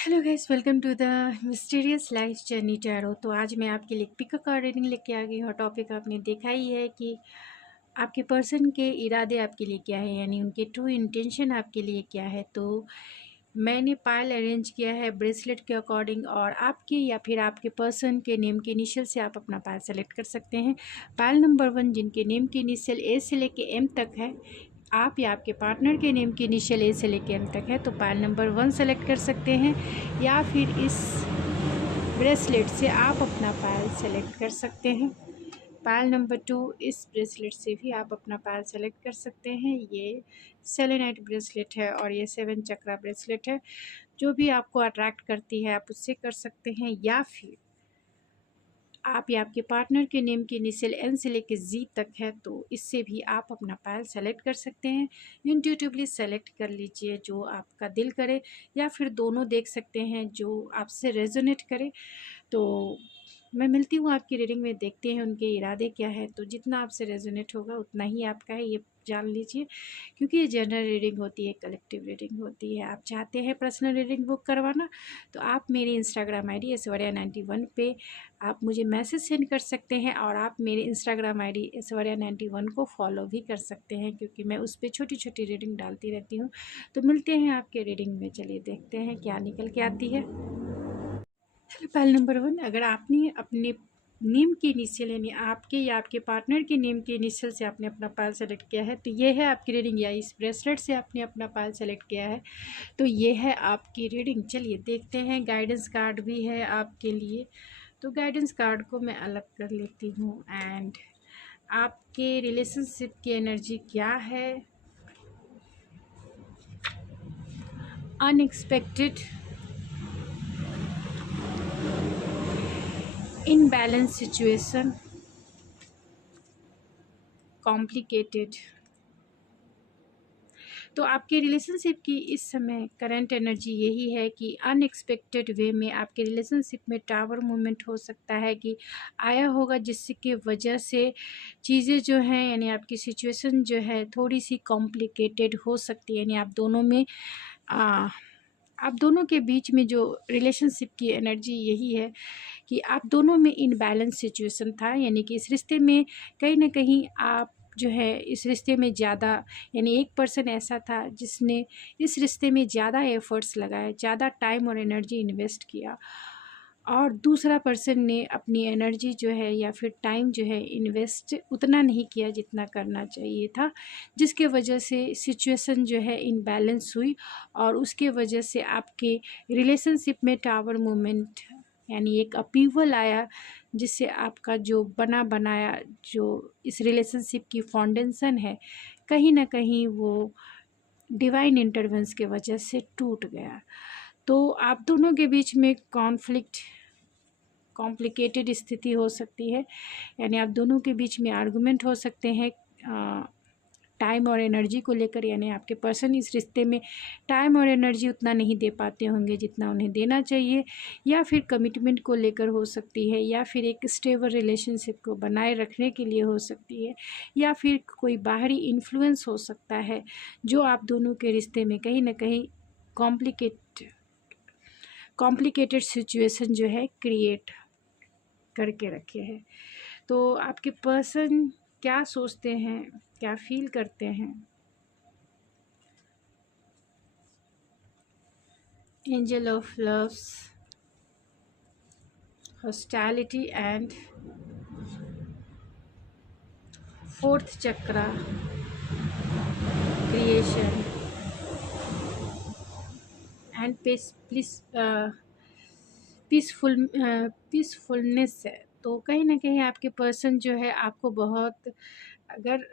Hello guys, welcome to the mysterious life journey tarot. तो आज मैं आपके लिए पिक कार्ड रीडिंग लेके आ गई हूँ। टॉपिक आपने देखा ही है कि आपके पर्सन के इरादे आपके लिए क्या है, यानी उनके ट्रू इंटेंशन आपके लिए क्या है। तो मैंने पायल अरेंज किया है ब्रेसलेट के अकॉर्डिंग, और आपके या फिर आपके पर्सन के नेम के इनिशियल से आप अपना पायल सेलेक्ट कर सकते हैं। पायल नंबर 1 जिनके नेम के इनिशियल ए से लेके एम तक है, आप या आपके पार्टनर के नेम की इनिशियल ए से लेकर एम तक है, तो पायल नंबर 1 सेलेक्ट कर सकते हैं, या फिर इस ब्रेसलेट से आप अपना पायल सेलेक्ट कर सकते हैं। पायल नंबर 2 इस ब्रेसलेट से भी आप अपना पायल सेलेक्ट कर सकते हैं। ये सेलेनाइट ब्रेसलेट है और ये 7 चक्रा ब्रेसलेट है। जो भी आपको अट्रैक्ट करती है आप उससे कर सकते हैं, या फिर आप या आपके पार्टनर के नेम की इनिशियल एन से लेकर जी तक है, तो इससे भी आप अपना पायल सेलेक्ट कर सकते हैं। इंट्यूटिवली सेलेक्ट कर लीजिए जो आपका दिल करे, या फिर दोनों देख सकते हैं जो आपसे रेजोनेट करे। तो मैं मिलती हूँ आपकी रीडिंग में, देखते हैं उनके इरादे क्या है। तो जितना आपसे रेजोनेट होगा उतना ही आपका है, ये जान लीजिए, क्योंकि ये जनरल रीडिंग होती है, कलेक्टिव रीडिंग होती है। आप चाहते हैं पर्सनल रीडिंग बुक करवाना, तो आप मेरी इंस्टाग्राम ID ऐश्वर्या91 पे आप मुझे मैसेज सेंड कर सकते हैं, और आप मेरे इंस्टाग्राम ID ऐश्वर्या91 को फॉलो भी कर सकते हैं, क्योंकि मैं उस पर छोटी छोटी रीडिंग डालती रहती हूँ। तो मिलते हैं आपके रीडिंग में, चलिए देखते हैं क्या निकल के आती है। पायल नंबर 1, अगर आपने अपने नेम के इनिशियल यानी आपके या आपके पार्टनर के नेम के इनिशियल से आपने अपना पायल सेलेक्ट किया है, तो ये है आपकी रीडिंग, या इस ब्रेसलेट से आपने अपना पायल सेलेक्ट किया है, तो ये है आपकी रीडिंग। चलिए देखते हैं। गाइडेंस कार्ड भी है आपके लिए, तो गाइडेंस कार्ड को मैं अलग कर लेती हूँ। एंड आपके रिलेशनशिप की एनर्जी क्या है? Unexpected, imbalance situation, complicated. तो आपके रिलेशनशिप की इस समय करंट एनर्जी यही है कि अनएक्सपेक्टेड वे में आपके रिलेशनशिप में टावर मूवमेंट हो सकता है कि आया होगा, जिसकी वजह से चीज़ें जो हैं, यानी आपकी सिचुएशन जो है थोड़ी सी कॉम्प्लिकेटेड हो सकती है। यानी आप दोनों के बीच में जो रिलेशनशिप की एनर्जी यही है कि आप दोनों में इनबैलेंस सिचुएशन था, यानी कि इस रिश्ते में कहीं ना कहीं आप जो है इस रिश्ते में ज़्यादा, यानी एक पर्सन ऐसा था जिसने इस रिश्ते में ज़्यादा एफर्ट्स लगाए, ज़्यादा टाइम और एनर्जी इन्वेस्ट किया, और दूसरा पर्सन ने अपनी एनर्जी जो है या फिर टाइम जो है इन्वेस्ट उतना नहीं किया जितना करना चाहिए था, जिसके वजह से सिचुएशन जो है इनबैलेंस हुई, और उसके वजह से आपके रिलेशनशिप में टावर मूवमेंट यानी एक अपीवल आया, जिससे आपका जो बना बनाया जो इस रिलेशनशिप की फाउंडेशन है, कहीं ना कहीं वो डिवाइन इंटरवेंस के वजह से टूट गया। तो आप दोनों के बीच में कॉम्प्लिकेटेड स्थिति हो सकती है, यानी आप दोनों के बीच में आर्गुमेंट हो सकते हैं टाइम और एनर्जी को लेकर, यानी आपके पर्सन इस रिश्ते में टाइम और एनर्जी उतना नहीं दे पाते होंगे जितना उन्हें देना चाहिए, या फिर कमिटमेंट को लेकर हो सकती है, या फिर एक स्टेबल रिलेशनशिप को बनाए रखने के लिए हो सकती है, या फिर कोई बाहरी इन्फ्लुएंस हो सकता है जो आप दोनों के रिश्ते में कहीं ना कहीं कॉम्प्लिकेटेड सिचुएशन जो है क्रिएट करके रखे हैं। तो आपके पर्सन क्या सोचते हैं, क्या फील करते हैं? Angel of loves, hostility and fourth chakra, creation and peacefulness है। तो कहीं ना कहीं आपके पर्सन जो है आपको बहुत, अगर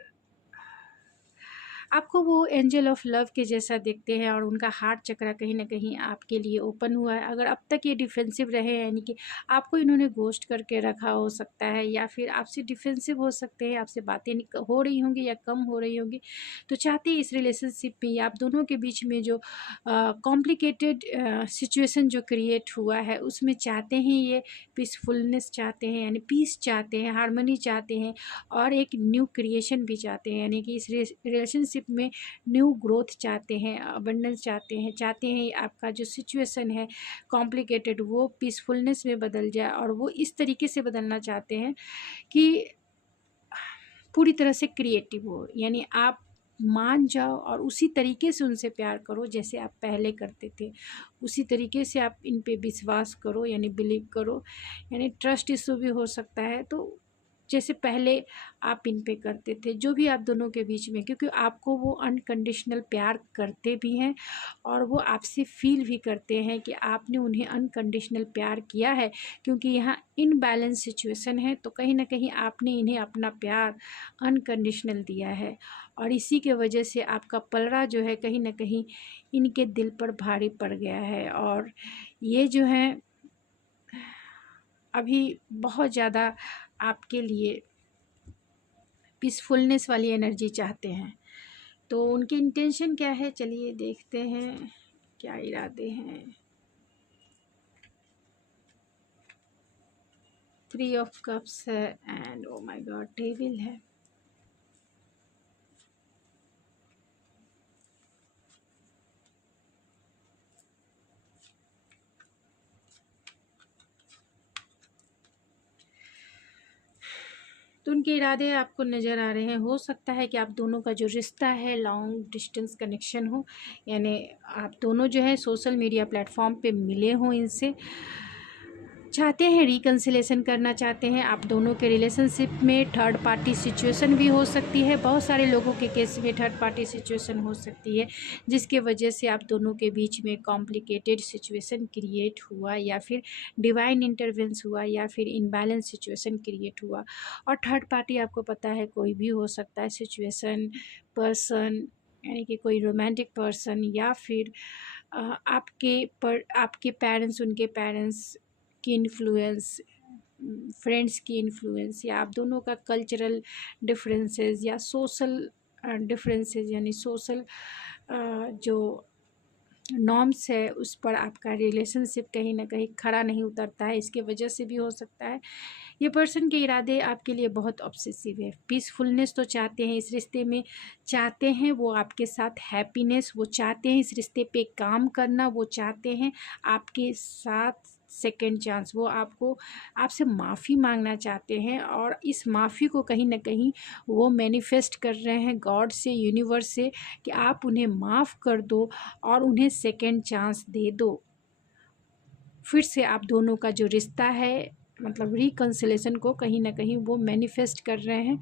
आपको वो एंजल ऑफ लव के जैसा देखते हैं, और उनका हार्ट चक्रा कहीं ना कहीं आपके लिए ओपन हुआ है। अगर अब तक ये डिफेंसिव रहे, यानी कि आपको इन्होंने घोस्ट करके रखा हो सकता है, या फिर आपसे डिफेंसिव हो सकते हैं, आपसे बातें हो रही होंगी या कम हो रही होंगी, तो चाहते हैं इस रिलेशनशिप में आप दोनों के बीच में जो कॉम्प्लिकेटेड सिचुएशन जो क्रिएट हुआ है उसमें चाहते हैं ये पीसफुलनेस चाहते हैं, यानी पीस चाहते हैं, हारमोनी चाहते हैं, और एक न्यू क्रिएशन भी चाहते हैं, यानी कि इस रिलेशनशिप रिलेशनशिप में न्यू ग्रोथ चाहते हैं, अबंडेंस चाहते हैं आपका जो सिचुएशन है कॉम्प्लिकेटेड वो पीसफुलनेस में बदल जाए, और वो इस तरीके से बदलना चाहते हैं कि पूरी तरह से क्रिएटिव हो, यानी आप मान जाओ और उसी तरीके से उनसे प्यार करो जैसे आप पहले करते थे, उसी तरीके से आप इन पे विश्वास करो, यानी बिलीव करो, यानी ट्रस्ट इशू भी हो सकता है। तो जैसे पहले आप इन पे करते थे जो भी आप दोनों के बीच में, क्योंकि आपको वो अनकंडीशनल प्यार करते भी हैं और वो आपसे फील भी करते हैं कि आपने उन्हें अनकंडीशनल प्यार किया है, क्योंकि यहाँ इनबैलेंस सिचुएशन है तो कहीं ना कहीं आपने इन्हें अपना प्यार अनकंडीशनल दिया है, और इसी के वजह से आपका पलड़ा जो है कहीं ना कहीं इनके दिल पर भारी पड़ गया है। और ये जो है अभी बहुत ज़्यादा आपके लिए पीसफुलनेस वाली एनर्जी चाहते हैं। तो उनके इंटेंशन क्या है, चलिए देखते हैं क्या इरादे हैं। 3 ऑफ कप्स है and oh my God table है। तो उनके इरादे आपको नज़र आ रहे हैं। हो सकता है कि आप दोनों का जो रिश्ता है लॉन्ग डिस्टेंस कनेक्शन हो, यानी आप दोनों जो है सोशल मीडिया प्लेटफॉर्म पे मिले हों, इनसे चाहते हैं रिकन्सिलेशन करना चाहते हैं। आप दोनों के रिलेशनशिप में थर्ड पार्टी सिचुएशन भी हो सकती है, बहुत सारे लोगों के केस में थर्ड पार्टी सिचुएशन हो सकती है जिसके वजह से आप दोनों के बीच में कॉम्प्लिकेटेड सिचुएशन क्रिएट हुआ, या फिर डिवाइन इंटरवेंस हुआ, या फिर इनबैलेंस सिचुएशन क्रिएट हुआ। और थर्ड पार्टी आपको पता है कोई भी हो सकता है, सिचुएशन, पर्सन, यानी कि कोई रोमांटिक पर्सन, या फिर आपके पेरेंट्स, उनके पेरेंट्स की इन्फ्लुएंस, फ्रेंड्स की इन्फ्लुएंस, या आप दोनों का कल्चरल डिफरेंसेस या सोशल डिफरेंसेस, यानी सोशल जो नॉर्म्स है उस पर आपका रिलेशनशिप कहीं ना कहीं खरा नहीं उतरता है, इसके वजह से भी हो सकता है। ये पर्सन के इरादे आपके लिए बहुत ऑब्सेसिव है। पीसफुलनेस तो चाहते हैं इस रिश्ते में, चाहते हैं वो आपके साथ हैप्पीनेस, वो चाहते हैं इस रिश्ते पे काम करना, वो चाहते हैं आपके साथ सेकंड चांस, वो आपसे माफ़ी मांगना चाहते हैं, और इस माफ़ी को कहीं ना कहीं वो मैनिफेस्ट कर रहे हैं गॉड से, यूनिवर्स से, कि आप उन्हें माफ़ कर दो और उन्हें सेकंड चांस दे दो। फिर से आप दोनों का जो रिश्ता है मतलब रिकन्सिलेशन को कहीं ना कहीं वो मैनिफेस्ट कर रहे हैं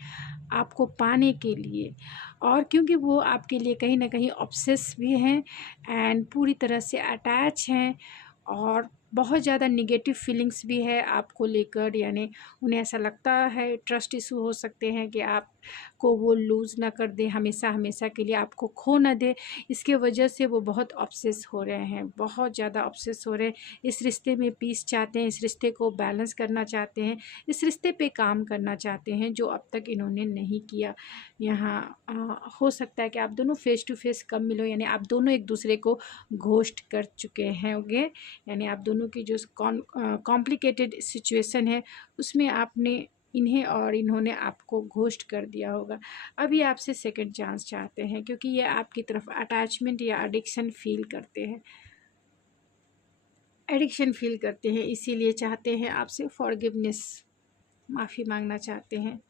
आपको पाने के लिए, और क्योंकि वो आपके लिए कहीं ना कहीं ऑब्सेस भी हैं एंड पूरी तरह से अटैच हैं, और बहुत ज़्यादा निगेटिव फीलिंग्स भी है आपको लेकर, यानी उन्हें ऐसा लगता है, ट्रस्ट इशू हो सकते हैं कि आपको वो लूज़ ना कर दे, हमेशा हमेशा के लिए आपको खो ना दे, इसके वजह से वो बहुत ऑब्सेस हो रहे हैं, बहुत ज़्यादा ऑब्सेस हो रहे हैं। इस रिश्ते में पीस चाहते हैं, इस रिश्ते को बैलेंस करना चाहते हैं, इस रिश्ते पे काम करना चाहते हैं जो अब तक इन्होंने नहीं किया। यहाँ हो सकता है कि आप दोनों फेस टू फेस कम मिलो, यानी आप दोनों एक दूसरे को घोस्ट कर चुके हैं, ओके, यानी आप दोनों की जो कॉम्प्लिकेटेड सिचुएशन है उसमें आपने इन्हें और इन्होंने आपको घोस्ट कर दिया होगा। अभी आपसे सेकंड चांस चाहते हैं क्योंकि ये आपकी तरफ अटैचमेंट या एडिक्शन फील करते हैं, इसीलिए चाहते हैं आपसे फॉरगिवनेस, माफ़ी मांगना चाहते हैं।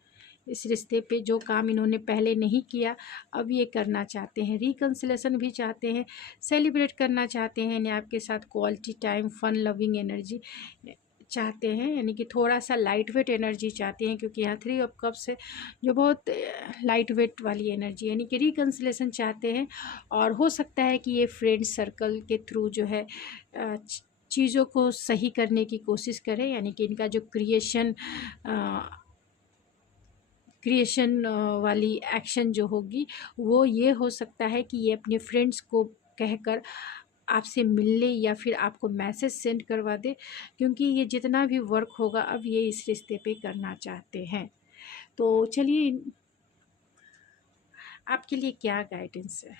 इस रिश्ते पे जो काम इन्होंने पहले नहीं किया अब ये करना चाहते हैं, रिकन्सिलेशन भी चाहते हैं, सेलिब्रेट करना चाहते हैं, यानी आपके साथ quality time, fun loving energy चाहते हैं, यानी कि थोड़ा सा लाइट वेट एनर्जी चाहते हैं, क्योंकि यहाँ 3 ऑफ कप्स है जो बहुत लाइट वेट वाली एनर्जी, यानी कि रिकन्सिलेशन चाहते हैं। और हो सकता है कि ये फ्रेंड सर्कल के थ्रू जो है चीज़ों को सही करने की कोशिश करें, यानी कि इनका जो क्रिएशन वाली एक्शन जो होगी वो ये हो सकता है कि ये अपने फ्रेंड्स को कहकर आपसे मिलने या फिर आपको मैसेज सेंड करवा दे, क्योंकि ये जितना भी वर्क होगा अब ये इस रिश्ते पे करना चाहते हैं। तो चलिए आपके लिए क्या गाइडेंस है।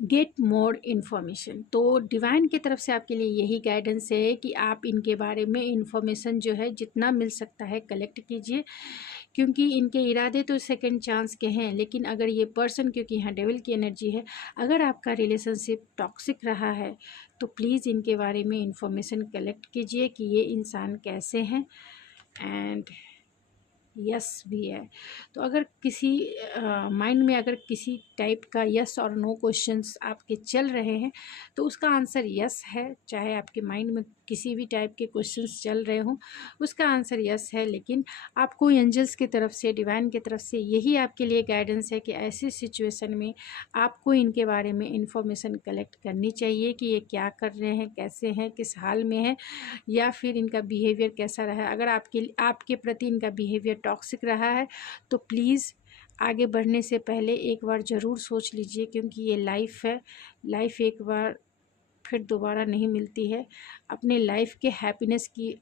गेट मोर इन्फॉर्मेशन, तो डिवाइन की तरफ से आपके लिए यही गाइडेंस है कि आप इनके बारे में इंफॉर्मेशन जो है जितना मिल सकता है कलेक्ट कीजिए, क्योंकि इनके इरादे तो सेकंड चांस के हैं, लेकिन अगर ये पर्सन, क्योंकि यहाँ डेविल की एनर्जी है, अगर आपका रिलेशनशिप टॉक्सिक रहा है तो प्लीज़ इनके बारे में इंफॉर्मेशन कलेक्ट कीजिए कि ये इंसान कैसे हैं। एंड यस भी है। तो अगर किसी माइंड में अगर किसी टाइप का यस और नो क्वेश्चंस आपके चल रहे हैं तो उसका आंसर यस है। चाहे आपके माइंड में किसी भी टाइप के क्वेश्चंस चल रहे हों, उसका आंसर यस है। लेकिन आपको एंजल्स की तरफ से, डिवाइन की तरफ से यही आपके लिए गाइडेंस है कि ऐसी सिचुएशन में आपको इनके बारे में इंफॉर्मेशन कलेक्ट करनी चाहिए कि ये क्या कर रहे हैं, कैसे हैं, किस हाल में हैं, या फिर इनका बिहेवियर कैसा रहा है। अगर आपके प्रति इनका बिहेवियर टॉक्सिक रहा है तो प्लीज़ आगे बढ़ने से पहले एक बार ज़रूर सोच लीजिए, क्योंकि ये लाइफ है। लाइफ एक बार फिर दोबारा नहीं मिलती है। अपने लाइफ के हैप्पीनेस की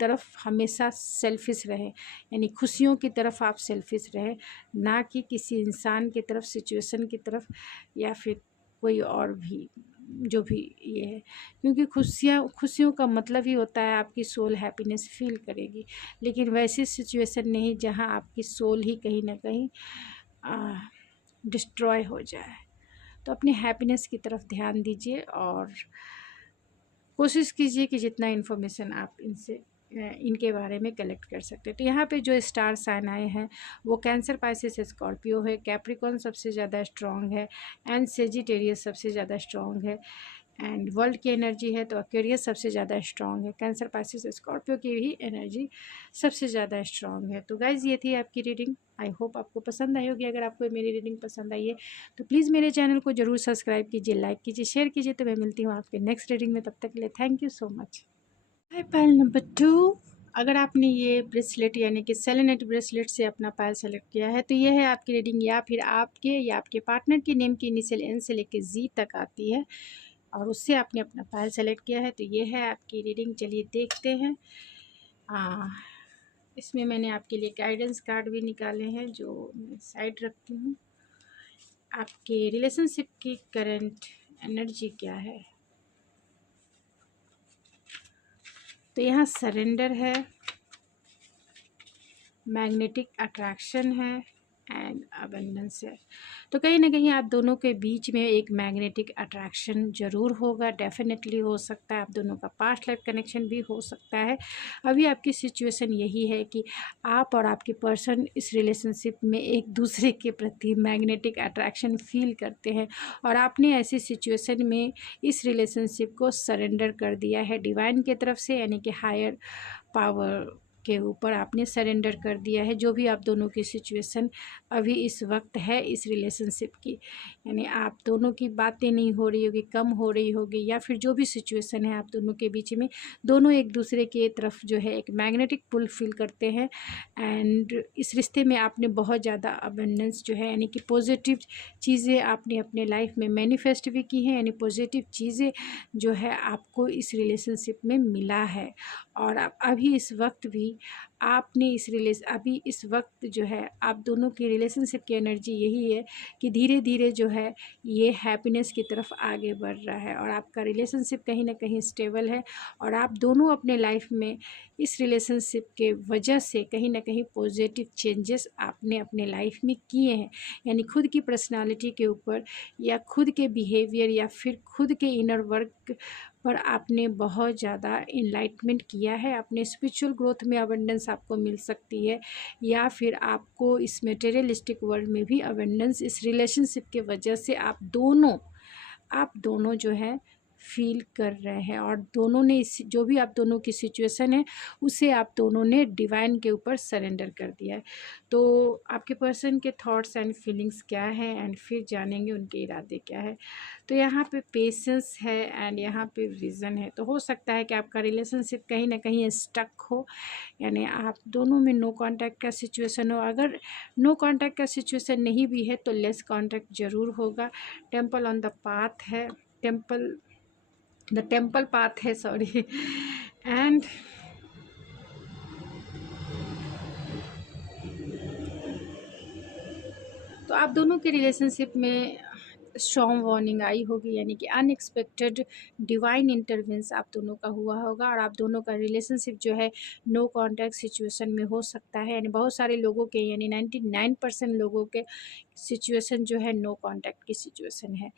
तरफ हमेशा सेल्फिश रहे, यानी खुशियों की तरफ आप सेल्फिश रहे, ना कि किसी इंसान की तरफ, सिचुएशन की तरफ, या फिर कोई और भी जो भी ये है। क्योंकि खुशियों का मतलब ही होता है आपकी सोल हैप्पीनेस फील करेगी, लेकिन वैसी सिचुएशन नहीं जहां आपकी सोल ही कहीं ना कहीं डिस्ट्रॉय हो जाए। तो अपने हैप्पीनेस की तरफ ध्यान दीजिए और कोशिश कीजिए कि जितना इन्फॉर्मेशन आप इनके बारे में कलेक्ट कर सकते हैं। तो यहाँ पे जो स्टार साइन आए हैं वो कैंसर, पाइसेस, स्कॉर्पियो है, कैप्रिकॉन सबसे ज़्यादा स्ट्रॉन्ग है, एंड सेजिटेरियस सबसे ज़्यादा स्ट्रॉन्ग है, एंड वर्ल्ड की एनर्जी है तो एक्वेरियस सबसे ज़्यादा स्ट्रॉन्ग है। कैंसर, पाइसेस, स्कॉर्पियो की भी एनर्जी सबसे ज़्यादा स्ट्रॉन्ग है। तो गाइज़ ये थी आपकी रीडिंग। आई होप आपको पसंद आई होगी। अगर आपको मेरी रीडिंग पसंद आई है तो प्लीज़ मेरे चैनल को ज़रूर सब्सक्राइब कीजिए, लाइक कीजिए, शेयर कीजिए। तो मैं मिलती हूँ आपके नेक्स्ट रीडिंग में, तब तक के लिए thank you so much. Pile number 2, अगर आपने ये ब्रेसलेट यानी कि सेलेनेट ब्रेसलेट से अपना पायल सेलेक्ट किया है तो ये है आपकी रीडिंग, या फिर आपके या आपके पार्टनर के नेम की इनिशियल एन से लेकर जी तक आती है और उससे आपने अपना पायल सेलेक्ट किया है। तो ये है आपकी रीडिंग। चलिए देखते हैं। इसमें मैंने आपके लिए गाइडेंस कार्ड भी निकाले हैं जो मैं साइड रखती हूँ। आपके रिलेशनशिप की करंट एनर्जी क्या है? तो यहाँ सरेंडर है, मैग्नेटिक अट्रैक्शन है, एंड अबंडेंस है। तो कहीं ना कहीं आप दोनों के बीच में एक मैग्नेटिक अट्रैक्शन ज़रूर होगा, डेफिनेटली हो सकता है। आप दोनों का पास्ट लाइफ कनेक्शन भी हो सकता है। अभी आपकी सिचुएशन यही है कि आप और आपके पर्सन इस रिलेशनशिप में एक दूसरे के प्रति मैग्नेटिक अट्रैक्शन फील करते हैं और आपने ऐसी सिचुएशन में इस रिलेशनशिप को सरेंडर कर दिया है डिवाइन की तरफ से, यानी कि हायर पावर के ऊपर आपने सरेंडर कर दिया है। जो भी आप दोनों की सिचुएशन अभी इस वक्त है इस रिलेशनशिप की, यानी आप दोनों की बातें नहीं हो रही होगी, कम हो रही होगी, या फिर जो भी सिचुएशन है आप दोनों के बीच में, दोनों एक दूसरे के तरफ जो है एक मैग्नेटिक पुल फील करते हैं। एंड इस रिश्ते में आपने बहुत ज़्यादा अबंडेंस जो है, यानी कि पॉजिटिव चीज़ें आपने अपने लाइफ में मैनिफेस्ट भी की हैं, यानी पॉजिटिव चीज़ें जो है आपको इस रिलेशनशिप में मिला है। और अभी इस वक्त भी आपने अभी इस वक्त जो है आप दोनों की रिलेशनशिप की एनर्जी यही है कि धीरे धीरे जो है ये हैप्पीनेस की तरफ आगे बढ़ रहा है और आपका रिलेशनशिप कहीं ना कहीं स्टेबल है। और आप दोनों अपने लाइफ में इस रिलेशनशिप के वजह से कहीं ना कहीं पॉजिटिव चेंजेस आपने अपने लाइफ में किए हैं, यानी खुद की पर्सनालिटी के ऊपर या खुद के बिहेवियर या फिर खुद के इनर वर्क पर आपने बहुत ज़्यादा इनलाइटमेंट किया है। अपने स्पिरिचुअल ग्रोथ में अबंडेंस आपको मिल सकती है, या फिर आपको इस मटेरियलिस्टिक वर्ल्ड में भी अबंडेंस इस रिलेशनशिप के वजह से आप दोनों जो है फील कर रहे हैं। और दोनों ने इस जो भी आप दोनों की सिचुएशन है उसे आप दोनों ने डिवाइन के ऊपर सरेंडर कर दिया है। तो आपके पर्सन के थॉट्स एंड फीलिंग्स क्या है, एंड फिर जानेंगे उनके इरादे क्या है। तो यहाँ पे पेशेंस है एंड यहाँ पे विज़न है। तो हो सकता है कि आपका रिलेशनशिप कहीं ना कहीं स्टक हो, यानी आप दोनों में नो कांटेक्ट का सिचुएशन हो। अगर नो कांटेक्ट का सिचुएशन नहीं भी है तो लेस कांटेक्ट ज़रूर होगा। टेम्पल ऑन द पाथ है, द टेम्पल पाथ है, सॉरी। एंड तो आप दोनों के रिलेशनशिप में स्ट्रॉन्ग वार्निंग आई होगी, यानी कि अनएक्सपेक्टेड डिवाइन इंटरवेंस आप दोनों का हुआ होगा और आप दोनों का रिलेशनशिप जो है नो कॉन्टैक्ट सिचुएशन में हो सकता है। यानी बहुत सारे लोगों के, यानी 99% लोगों के सिचुएशन जो है नो कॉन्टैक्ट की सिचुएशन है।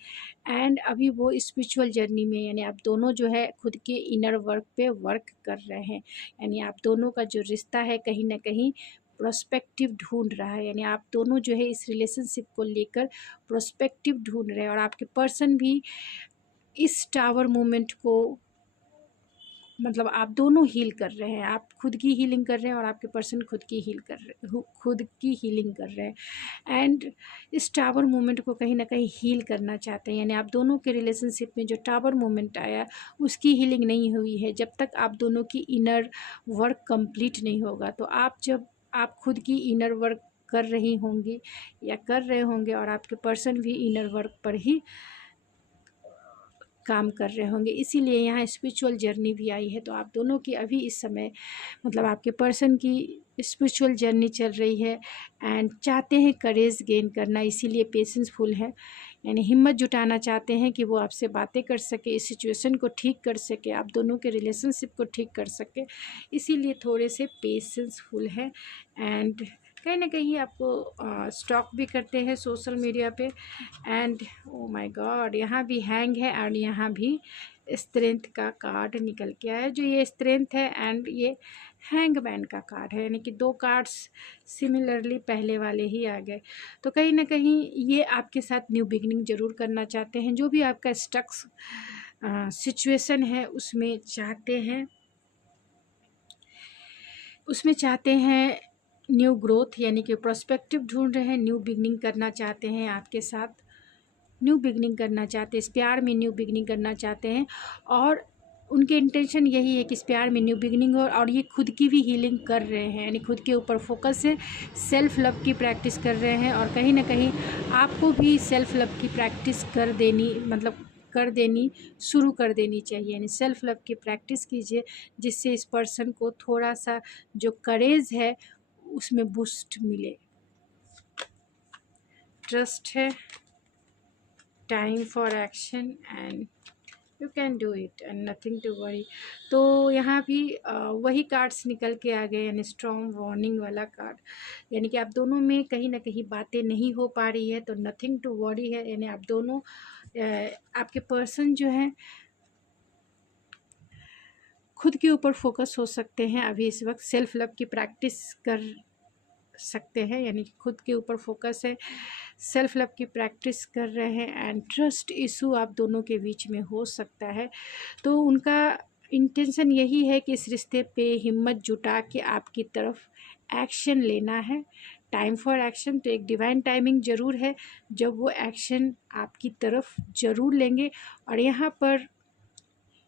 एंड अभी वो स्पिरिचुअल जर्नी में, यानी आप दोनों जो है खुद के इनर वर्क पे वर्क कर रहे हैं। यानी आप दोनों का जो रिश्ता है कहीं ना कहीं प्रोस्पेक्टिव ढूंढ रहा है। यानी आप दोनों जो है इस रिलेशनशिप को लेकर प्रोस्पेक्टिव ढूंढ रहे हैं और आपके पर्सन भी इस टावर मूवमेंट को, मतलब आप दोनों हील कर रहे हैं। आप खुद की हीलिंग कर रहे हैं और आपके पर्सन खुद की खुद की हीलिंग कर रहे हैं। एंड इस टावर मूवमेंट को कहीं ना कहीं हील करना चाहते हैं। यानी आप दोनों के रिलेशनशिप में जो टावर मूवमेंट आया उसकी हीलिंग नहीं हुई है। जब तक आप दोनों की इनर वर्क कंप्लीट नहीं होगा, तो जब आप खुद की इनर वर्क कर रही होंगी या कर रहे होंगे और आपके पर्सन भी इनर वर्क पर ही काम कर रहे होंगे, इसीलिए यहाँ स्पिरिचुअल जर्नी भी आई है। तो आप दोनों की अभी इस समय, मतलब आपके पर्सन की स्पिरिचुअल जर्नी चल रही है एंड चाहते हैं करेज गेन करना, इसीलिए पेशेंसफुल है। यानी हिम्मत जुटाना चाहते हैं कि वो आपसे बातें कर सके, इस सिचुएशन को ठीक कर सके, आप दोनों के रिलेशनशिप को ठीक कर सके, इसीलिए थोड़े से पेशेंसफुल है। एंड कहीं ना कहीं आपको स्टॉक भी करते हैं सोशल मीडिया पे। एंड ओ माय गॉड, यहाँ भी हैंग है और यहाँ भी स्ट्रेंथ का कार्ड निकल के आया। जो ये स्ट्रेंथ है एंड ये हैंगमैन का कार्ड है, यानी कि दो कार्ड्स सिमिलरली पहले वाले ही आ गए। तो कहीं ना कहीं ये आपके साथ न्यू बिगनिंग ज़रूर करना चाहते हैं। जो भी आपका स्टक्स सिचुएशन है उसमें चाहते हैं न्यू ग्रोथ, यानी कि प्रोस्पेक्टिव ढूंढ रहे हैं, न्यू बिगनिंग करना चाहते हैं आपके साथ, न्यू बिगनिंग करना चाहते हैं, इस प्यार में न्यू बिगनिंग करना चाहते हैं। और उनके इंटेंशन यही है कि इस प्यार में न्यू बिगनिंग हो और ये खुद की भी हीलिंग कर रहे हैं। यानी खुद के ऊपर फोकस है, सेल्फ लव की प्रैक्टिस कर रहे हैं। और कहीं ना कहीं आपको भी सेल्फ लव की प्रैक्टिस कर देनी शुरू कर देनी चाहिए। यानी सेल्फ लव की प्रैक्टिस कीजिए, जिससे इस पर्सन को थोड़ा सा जो करेज है उसमें बूस्ट मिले। ट्रस्ट है, time for action and you can do it and nothing to worry. तो यहाँ भी वही कार्ड्स निकल के आ गए, यानी स्ट्रॉन्ग वार्निंग वाला कार्ड। यानी कि आप दोनों में कहीं ना कहीं बातें नहीं हो पा रही है, तो नथिंग टू वरी है। यानी आप दोनों आपके पर्सन जो हैं खुद के ऊपर फोकस हो सकते हैं। अभी इस वक्त सेल्फ लव की प्रैक्टिस कर सकते हैं, यानी कि खुद के ऊपर फोकस है, सेल्फ लव की प्रैक्टिस कर रहे हैं। एंड ट्रस्ट इशू आप दोनों के बीच में हो सकता है। तो उनका इंटेंशन यही है कि इस रिश्ते पे हिम्मत जुटा के आपकी तरफ एक्शन लेना है। टाइम फॉर एक्शन, तो एक डिवाइन टाइमिंग ज़रूर है जब वो एक्शन आपकी तरफ ज़रूर लेंगे। और यहाँ पर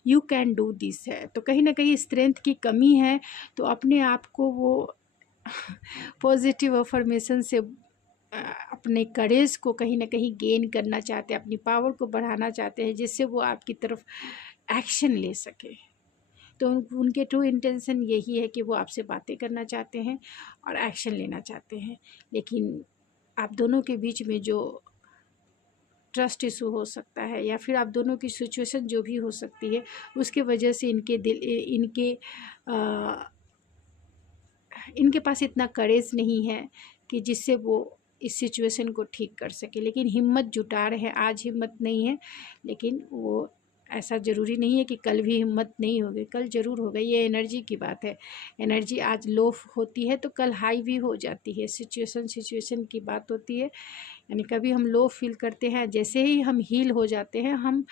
यू कैन डू दिस है, तो कहीं ना कहीं स्ट्रेंथ की कमी है, तो अपने आप को वो पॉजिटिव अफर्मेशन से अपने करेज को कहीं ना कहीं गेन करना चाहते हैं, अपनी पावर को बढ़ाना चाहते हैं, जिससे वो आपकी तरफ एक्शन ले सके। तो उनके ट्रू इंटेंशन यही है कि वो आपसे बातें करना चाहते हैं और एक्शन लेना चाहते हैं। लेकिन आप दोनों के बीच में जो ट्रस्ट इशू हो सकता है, या फिर आप दोनों की सिचुएशन जो भी हो सकती है, उसके वजह से इनके पास इतना करेज नहीं है कि जिससे वो इस सिचुएशन को ठीक कर सके। लेकिन हिम्मत जुटा रहे हैं। आज हिम्मत नहीं है, लेकिन वो ऐसा ज़रूरी नहीं है कि कल भी हिम्मत नहीं होगी, कल ज़रूर होगा। ये एनर्जी की बात है। एनर्जी आज लो होती है तो कल हाई भी हो जाती है। सिचुएशन की बात होती है। यानी कभी हम लो फील करते हैं, जैसे ही हम हील हो जाते हैं हम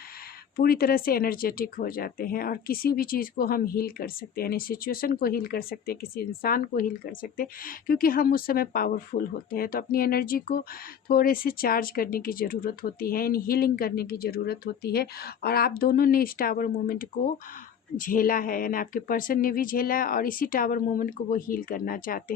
पूरी तरह से एनर्जेटिक हो जाते हैं और किसी भी चीज़ को हम हील कर सकते हैं। यानी सिचुएशन को हील कर सकते हैं, किसी इंसान को हील कर सकते हैं, क्योंकि हम उस समय पावरफुल होते हैं। तो अपनी एनर्जी को थोड़े से चार्ज करने की ज़रूरत होती है, यानी हीलिंग करने की ज़रूरत होती है। और आप दोनों ने इस टावर मोमेंट को झेला है, यानी आपके पर्सन ने भी झेला है और इसी टावर मोमेंट को वो हील करना चाहते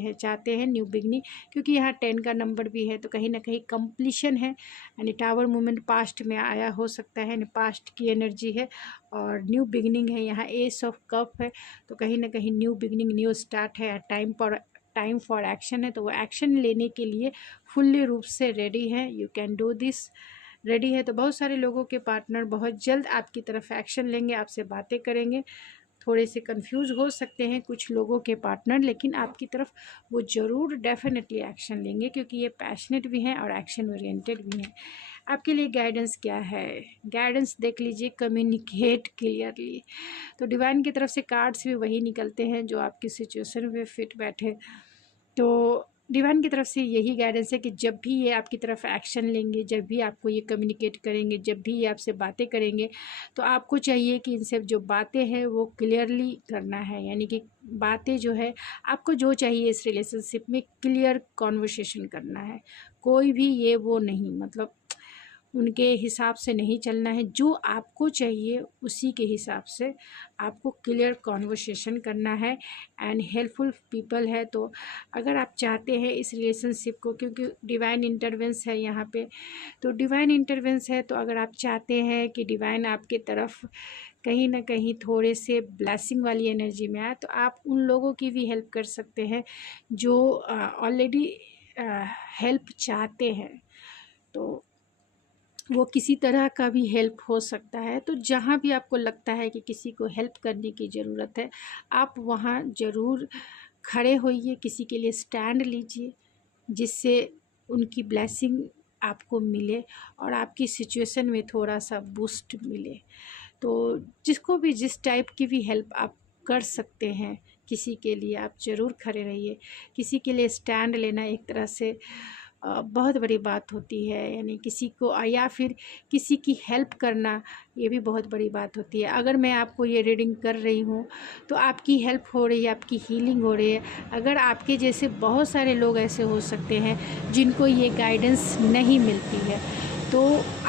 हैं न्यू बिगनिंग। क्योंकि यहाँ 10 का नंबर भी है, तो कहीं ना कहीं कंप्लीशन है। यानी टावर मोमेंट पास्ट में आया हो सकता है, यानी पास्ट की एनर्जी है और न्यू बिगनिंग है। यहाँ एस ऑफ कप है, तो कहीं ना कहीं न्यू बिगनिंग, न्यू स्टार्ट है। टाइम फॉर एक्शन है, तो वो एक्शन लेने के लिए फुल्ली रूप से रेडी है। You can do this ready है। तो बहुत सारे लोगों के पार्टनर बहुत जल्द आपकी तरफ एक्शन लेंगे, आपसे बातें करेंगे। थोड़े से कंफ्यूज हो सकते हैं कुछ लोगों के पार्टनर, लेकिन आपकी तरफ वो ज़रूर डेफिनेटली एक्शन लेंगे, क्योंकि ये पैशनेट भी हैं और एक्शन ओरिएंटेड भी हैं। आपके लिए गाइडेंस क्या है? गाइडेंस देख लीजिए, कम्युनिकेट क्लियरली। तो डिवाइन की तरफ से कार्ड्स भी वही निकलते हैं जो आपकी सिचुएशन में फिट बैठे। तो डिवाइन की तरफ से यही गाइडेंस है कि जब भी ये आपकी तरफ एक्शन लेंगे, जब भी आपको ये कम्युनिकेट करेंगे, जब भी ये आपसे बातें करेंगे, तो आपको चाहिए कि इनसे जो बातें हैं वो क्लियरली करना है। यानी कि बातें जो है आपको जो चाहिए इस रिलेशनशिप में, क्लियर कॉन्वर्सेशन करना है। कोई भी ये वो नहीं, मतलब उनके हिसाब से नहीं चलना है। जो आपको चाहिए उसी के हिसाब से आपको क्लियर कॉन्वर्सेशन करना है। एंड हेल्पफुल पीपल है, तो अगर आप चाहते हैं इस रिलेशनशिप को, क्योंकि डिवाइन इंटरवेंस है यहाँ पे, तो डिवाइन इंटरवेंस है, तो अगर आप चाहते हैं कि डिवाइन आपके तरफ कहीं ना कहीं थोड़े से ब्लेसिंग वाली एनर्जी में आए, तो आप उन लोगों की भी हेल्प कर सकते हैं जो ऑलरेडी हेल्प चाहते हैं। तो वो किसी तरह का भी हेल्प हो सकता है। तो जहाँ भी आपको लगता है कि किसी को हेल्प करने की ज़रूरत है, आप वहाँ ज़रूर खड़े होइए, किसी के लिए स्टैंड लीजिए, जिससे उनकी ब्लेसिंग आपको मिले और आपकी सिचुएशन में थोड़ा सा बूस्ट मिले। तो जिसको भी जिस टाइप की भी हेल्प आप कर सकते हैं किसी के लिए, आप ज़रूर खड़े रहिए। किसी के लिए स्टैंड लेना एक तरह से बहुत बड़ी बात होती है। यानी किसी को या फिर किसी की हेल्प करना, ये भी बहुत बड़ी बात होती है। अगर मैं आपको ये रीडिंग कर रही हूँ तो आपकी हेल्प हो रही है, आपकी हीलिंग हो रही है। अगर आपके जैसे बहुत सारे लोग ऐसे हो सकते हैं जिनको ये गाइडेंस नहीं मिलती है, तो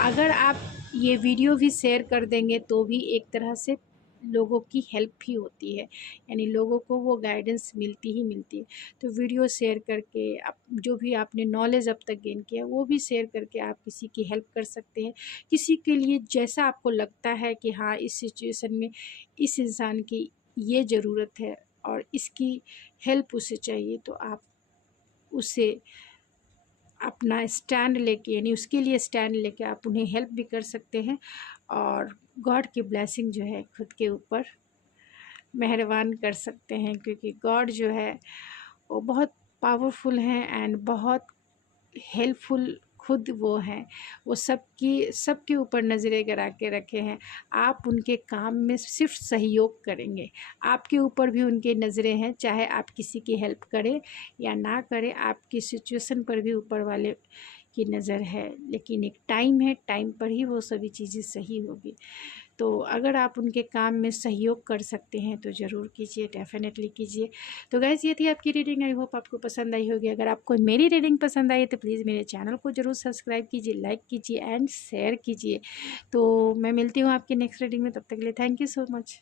अगर आप ये वीडियो भी शेयर कर देंगे तो भी एक तरह से लोगों की हेल्प ही होती है। यानी लोगों को वो गाइडेंस मिलती ही मिलती है। तो वीडियो शेयर करके आप जो भी आपने नॉलेज अब तक गेन किया वो भी शेयर करके आप किसी की हेल्प कर सकते हैं। किसी के लिए जैसा आपको लगता है कि हाँ, इस सिचुएशन में इस इंसान की ये ज़रूरत है और इसकी हेल्प उसे चाहिए, तो आप उसे अपना स्टैंड लेके, यानी उसके लिए स्टैंड लेके आप उन्हें हेल्प भी कर सकते हैं। और गॉड की ब्लेसिंग जो है खुद के ऊपर मेहरबान कर सकते हैं, क्योंकि गॉड जो है वो बहुत पावरफुल हैं एंड बहुत हेल्पफुल खुद वो हैं। वो सबके ऊपर नज़रें गड़ा के रखे हैं। आप उनके काम में सिर्फ सहयोग करेंगे, आपके ऊपर भी उनकी नज़रें हैं। चाहे आप किसी की हेल्प करें या ना करें, आपकी सिचुएशन पर भी ऊपर वाले की नज़र है। लेकिन एक टाइम है, टाइम पर ही वो सभी चीज़ें सही होगी। तो अगर आप उनके काम में सहयोग कर सकते हैं तो ज़रूर कीजिए, डेफ़िनेटली कीजिए। तो गाइज़, ये थी आपकी रीडिंग। आई होप आपको पसंद आई होगी। अगर आपको मेरी रीडिंग पसंद आई तो प्लीज़ मेरे चैनल को ज़रूर सब्सक्राइब कीजिए, लाइक कीजिए एंड शेयर कीजिए। तो मैं मिलती हूँ आपकी नेक्स्ट रीडिंग में, तब तक के लिए थैंक यू सो मच।